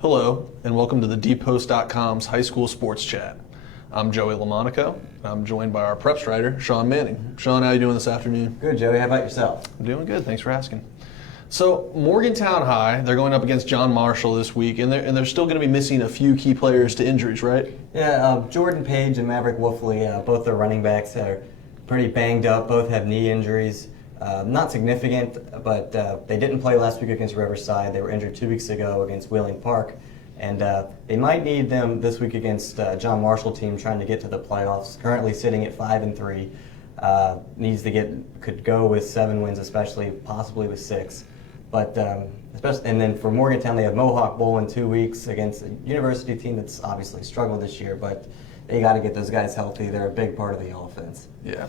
Hello, and welcome to the dpost.com's High School Sports Chat. I'm Joey LoMonaco, and I'm joined by our preps writer, Sean Manning. Sean, how are you doing this afternoon? Good, Joey. How about yourself? I'm doing good. Thanks for asking. So, Morgantown High, they're going up against John Marshall this week, and they're still going to be missing a few key players to injuries, right? Yeah, Jordan Page and Maverick Wolfley, both their running backs are pretty banged up. Both have knee injuries. Not significant, but they didn't play last week against Riverside. They were injured 2 weeks ago against Wheeling Park. And they might need them this week against John Marshall team trying to get to the playoffs. Currently sitting at 5-3. Could go with 7 wins, especially possibly with 6. But and then for Morgantown, they have Mohawk Bowl in 2 weeks against a university team that's obviously struggled this year. But they got to get those guys healthy. They're a big part of the offense. Yeah.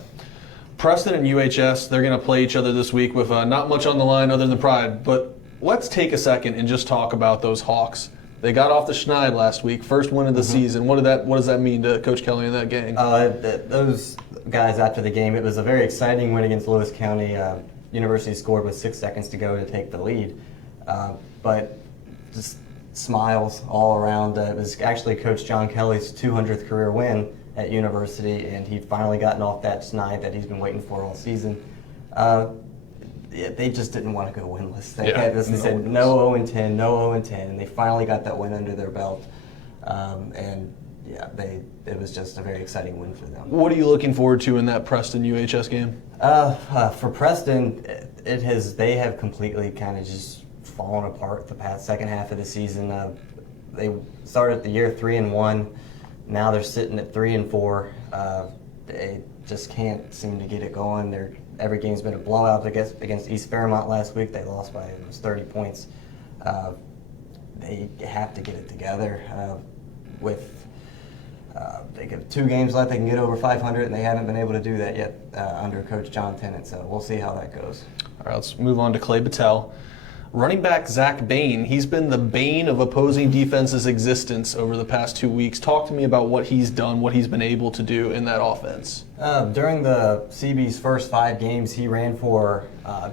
Preston and UHS, they're going to play each other this week with not much on the line other than pride. But let's take a second and just talk about those Hawks. They got off the schneid last week, first win of the season. What does that mean to Coach Kelly and that gang? Those guys after the game, it was a very exciting win against Lewis County. University scored with 6 seconds to go to take the lead. But just smiles all around. It was actually Coach John Kelly's 200th career win at University, and he'd finally gotten off that schneid that he's been waiting for all season. They just didn't want to go winless. They said no 0-10, no 0-10, and they finally got that win under their belt. It was just a very exciting win for them. What are you looking forward to in that Preston UHS game? For Preston, they have completely kind of just fallen apart the past second half of the season. They started the year 3-1. Now they're sitting at 3-4. They just can't seem to get it going. Every game's been a blowout. Against East Fairmont last week, they lost by almost 30 points. They have to get it together. They have 2 games left. They can get over 500, and they haven't been able to do that yet under Coach John Tennant. So we'll see how that goes. All right, let's move on to clay-battelle. Running back Zach Bain, he's been the bane of opposing defense's existence over the past 2 weeks. Talk to me about what he's done, what he's been able to do in that offense. During the CB's first 5 games, he ran for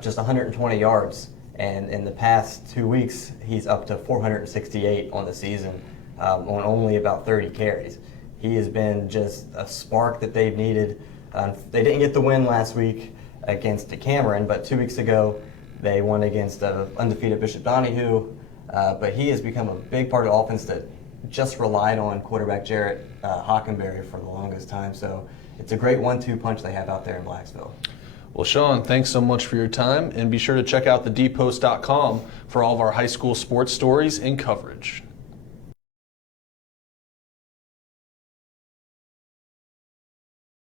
just 120 yards. And in the past 2 weeks, he's up to 468 on the season on only about 30 carries. He has been just a spark that they've needed. They didn't get the win last week against Cameron, but 2 weeks ago, they won against undefeated Bishop Donahue, but he has become a big part of the offense that just relied on quarterback Jarrett Hockenberry for the longest time. So it's a great 1-2 punch they have out there in Blacksville. Well, Sean, thanks so much for your time, and be sure to check out the dpost.com for all of our high school sports stories and coverage.